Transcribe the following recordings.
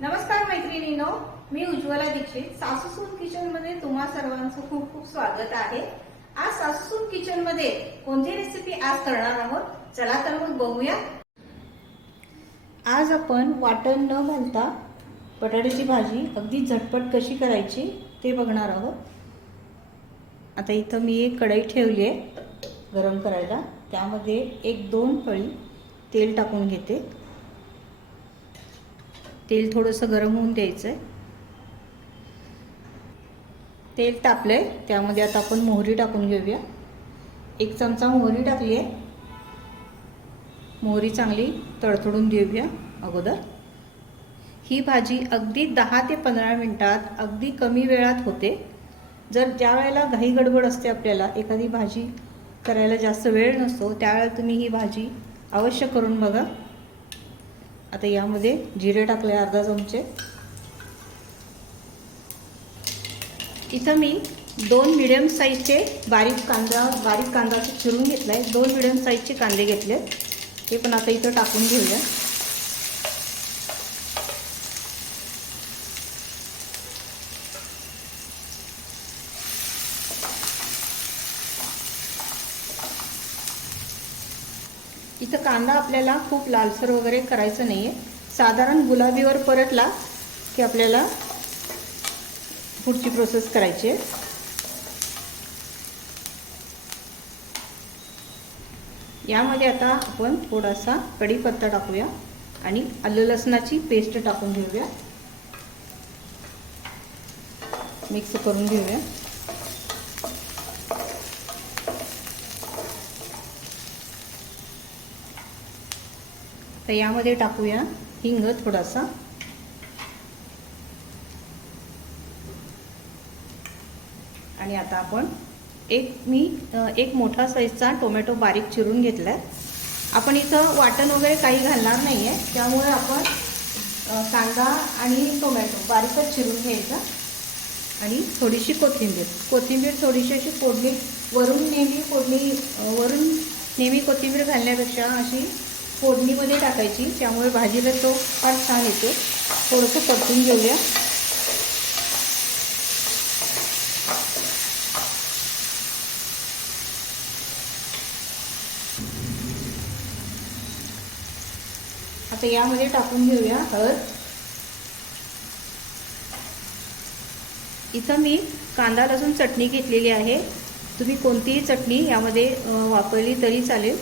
नमस्कार मैत्रिणींनो मी उज्ज्वला दीक्षित. सासूसून किचनमध्ये तुम्हा सर्वांचं खूप खूप स्वागत आहे. आज सासूसून किचनमध्ये कोणती रेसिपी आज करणार आहोत? चला तर मग बघूया. आज आपण वाटण न घालता बटाट्याची भाजी अगदी झटपट कशी करायची ते बघणार आहोत. आता इथं मी एक कढई ठेवली आहे गरम करायला. त्यामध्ये एक दोन पळी तेल टाकून घेते. तेल थोडंसं गरम होऊन द्यायचं आहे तेल तापलं आहे त्यामध्ये आता आपण मोहरी टाकून घेऊया. एक चमचा मोहरी टाकली आहे मोहरी चांगली तडतडून देऊया अगोदर. ही भाजी अगदी दहा ते पंधरा मिनटात अगदी कमी वेळात होते. जर ज्या वेळेला घाई गडबड असते आपल्याला एखादी भाजी करायला जास्त वेळ नसतो त्यावेळेला तुम्ही ही भाजी अवश्य करून बघा. आता यामध्ये जिरे टाकले अर्धा चमचे. इथं मी दोन मिडियम साईजचे बारीक कांदा बारीक कांदा चिरून घेतला आहे दोन मिडियम साईजचे कांदे घेतले ते पण आता इथं टाकून घेऊया. इथं कांदा आपल्याला खूप लालसर वगैरे करायचं नाही आहे साधारण गुलाबीवर परतला की आपल्याला पुढची प्रोसेस करायची आहे. यामध्ये आता आपण थोडासा कढीपत्ता टाकूया आणि आलं लसणाची पेस्ट टाकून घेऊया. मिक्स करून घेऊया. तर यामध्ये टाकूया हिंग थोडासा. आणि आता आपण एक मी एक मोठा साईजचा टोमॅटो बारीक चिरून घेतला आहे आपण इथं वाटण वगैरे काही घालणार नाही आहे त्यामुळे आपण कांदा आणि टोमॅटो बारीकच चिरून घ्यायचा. आणि थोडीशी कोथिंबीर. कोथिंबीर थोडीशी अशी फोडणी वरून नेहमी फोडणी वरून नेहमी कोथिंबीर घालण्यापेक्षा अशी फोडणीमध्ये टाकायची त्यामुळे भाजीला तो फार छान येतो. थोडंसं परतून घेऊया. आता यामध्ये टाकून घेऊया हळद. इथं मी कांदा लसूण चटणी घेतलेली आहे. तुम्ही कोणतीही चटणी यामध्ये वापरली तरी चालेल.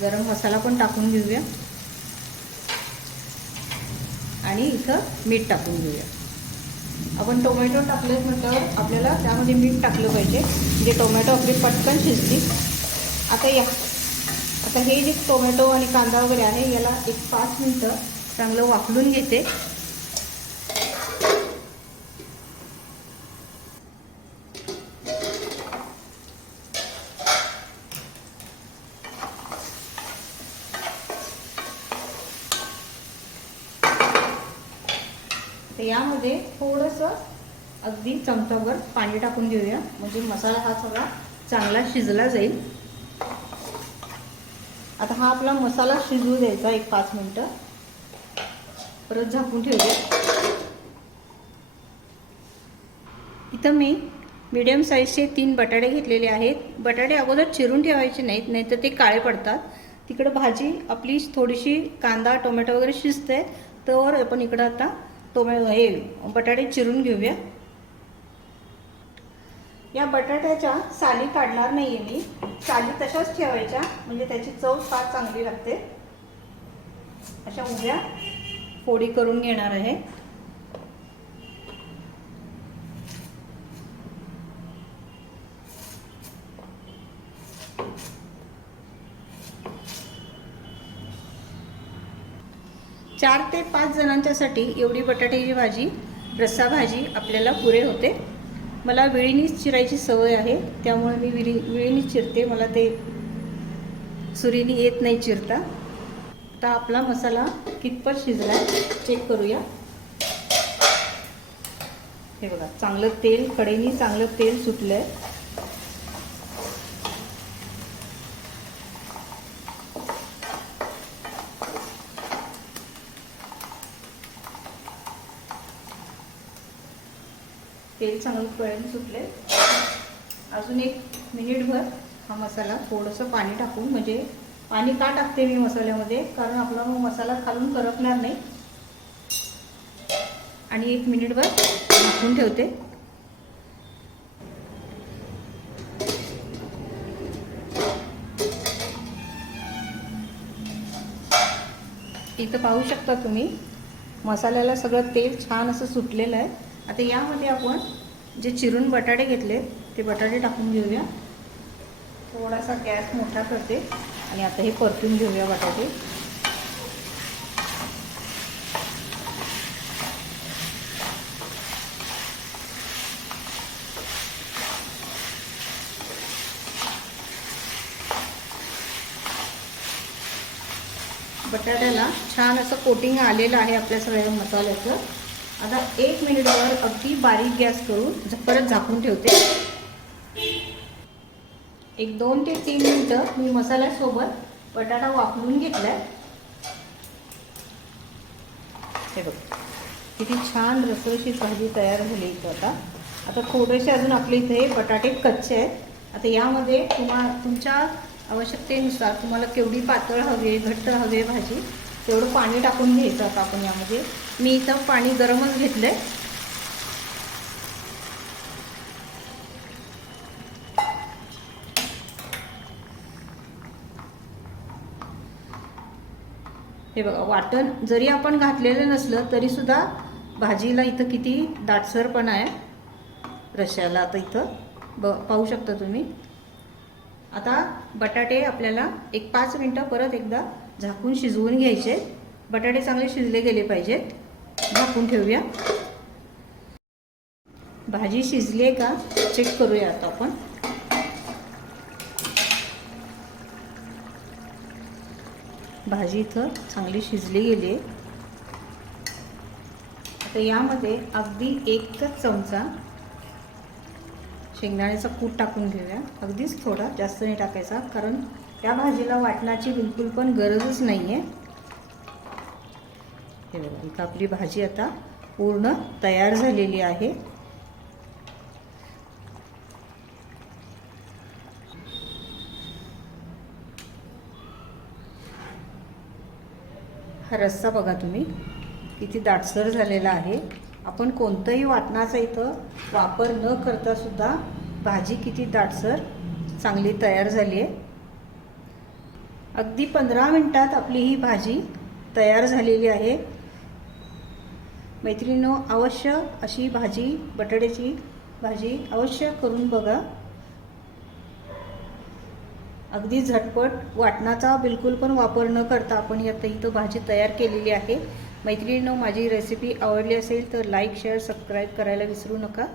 गरम मसाला पण टाकून घेऊया. आणि इथं मीठ टाकून घेऊया. आपण टोमॅटो टाकले म्हटल्यावर आपल्याला त्यामध्ये मीठ टाकलं पाहिजे. म्हणजे टोमॅटो आपली पटकन शिजतील आता या. आता हे जे टोमॅटो आणि कांदा वगैरे आहे याला एक पाच मिनटं चांगलं वाफलून घेते. यामध्ये थोडंसं अगदी चमचाभर पाणी टाकून घेऊया. म्हणजे मसाला हा सगळा चांगला शिजला जाईल. आता हा आपला मसाला शिजू द्यायचा एक पाच मिनटं. परत झाकून ठेवूया. इथं मी मीडियम साईजचे तीन बटाटे घेतलेले आहेत. बटाटे अगोदर चिरून ठेवायचे नाहीत नाहीतर ते काळे पडतात. तिकडं भाजी आपली थोडीशी कांदा टोमॅटो वगैरे शिजते तर आपण इकडं आता टोमॅ हे बटाटे चिरून घेऊया. या बटाट्याच्या साली काढणार नाही आहे मी. साली तशाच ठेवायच्या. म्हणजे त्याची चव फार चांगली लागते. अशा उभ्या फोडी करून घेणार आहे. चार ते पाच जणांच्यासाठी एवढी बटाट्याची भाजी रस्सा भाजी आपल्याला पुरे होते. मला विळीनीच चिरायची सवय आहे त्यामुळे मी विळी विळीनीच चिरते. मला ते सुरीनी येत नाही चिरता. आता आपला मसाला कितपत शिजला चेक करूया. हे बघा चांगलं तेल कडेनी चांगलं तेल सुटलं आहे तेल चांगलं पळून सुटले अजून एक मिनिटभर हा मसाला थोडंसं पाणी टाकून म्हणजे पाणी का टाकते मी मसाल्यामध्ये? कारण आपला मग मसाला खालून करपणार नाही. आणि एक मिनिटभर झाकून ठेवते. इथं पाहू शकता तुम्ही मसाल्याला सगळं तेल छान असं सुटलेलं आहे. आता यामध्ये आपण जे चिरून बटाटे घेतले ते बटाटे टाकून घेऊया. थोडासा गॅस मोठा करते आणि आता हे परतून घेऊया बटाटे. बटाट्याला छान असं कोटिंग आलेलं आहे आपल्या सगळ्या मसाल्याचं. आता एक मिनिटवर अगदी बारीक गॅस करून परत झाकून ठेवते. एक दोन ते तीन मिनिटं मी मसाल्यासोबत बटाटा वापरून घेतलाय. हे बघ किती छान रसरशीत भाजी तयार झाली इथं आता. आता थोडेसे अजून आपले इथे बटाटे कच्चे आहेत. आता यामध्ये तुम्हा तुमच्या आवश्यकतेनुसार तुम्हाला केवढी पातळ हवी आहे घट्ट हवी आहे भाजी तेवढं पाणी टाकून घ्यायचं आता आपण यामध्ये. मी इथं पाणी गरमच घेतलं आहे हे बघा वाटण जरी आपण घातलेलं नसलं तरीसुद्धा भाजीला इथं किती दाटसरपणा आहे. रश्याला आता इथं. ब पाहू शकता तुम्ही. आता बटाटे आपल्याला एक पाच मिनटं परत एकदा झाकून शिजवून घ्यायचे. बटाटे चांगले शिजले गेले पाहिजेत. झाकून ठेवूया. भाजी शिजली आहे का? चेक करूया आता आपण. भाजी इथं चांगली शिजली गेली आहे. आता यामध्ये अगदी एकच चमचा शेंगदाण्याचा कूट टाकून घेऊया. अगदीच थोडा जास्त नाही टाकायचा कारण त्या भाजीला वाटणाची बिलकुल पण गरजच नाही आहे हे बघा इथं आपली भाजी आता पूर्ण तयार झालेली आहे. हा रस्सा बघा तुम्ही किती दाटसर झालेला आहे. आपण कोणतंही वाटणाचा इथं वापर न करता सुद्धा भाजी किती दाटसर चांगली तयार झाली आहे. अगदी पंधरा मिनटात आपली ही भाजी तयार झालेली आहे. मैत्रिणीनो अवश्य अशी भाजी बटाट्याची भाजी अवश्य करून बघा. अगदी झटपट वाटणाचा बिलकुल पण वापर न करता आपण यात इथं भाजी तयार केलेली आहे. मैत्रिणीनं माझी रेसिपी आवडली असेल तर लाईक शेअर सबस्क्राईब करायला विसरू नका.